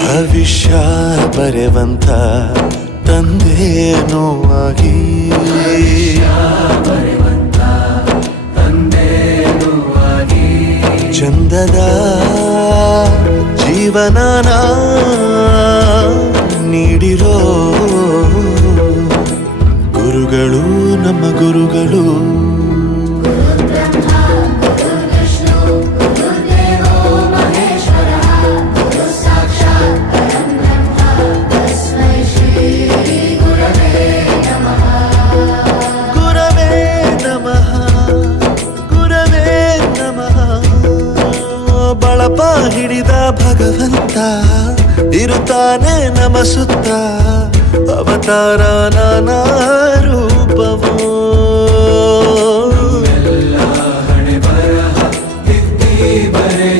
ಭವಿಷ್ಯ ಬರೆವಂತ ತಂದೇನೋ ಆಗಿ ಚಂದದ ಜೀವನನ ನೀಡಿರೋ ಗುರುಗಳು ನಮ್ಮ ಗುರುಗಳು. ಬಳಪ ಹಿಡಿದ ಭಗವಂತ ಇರುತ್ತಾನೆ ನಮ ಸುತ್ತ ಅವತಾರ ನಾನಾ ರೂಪವು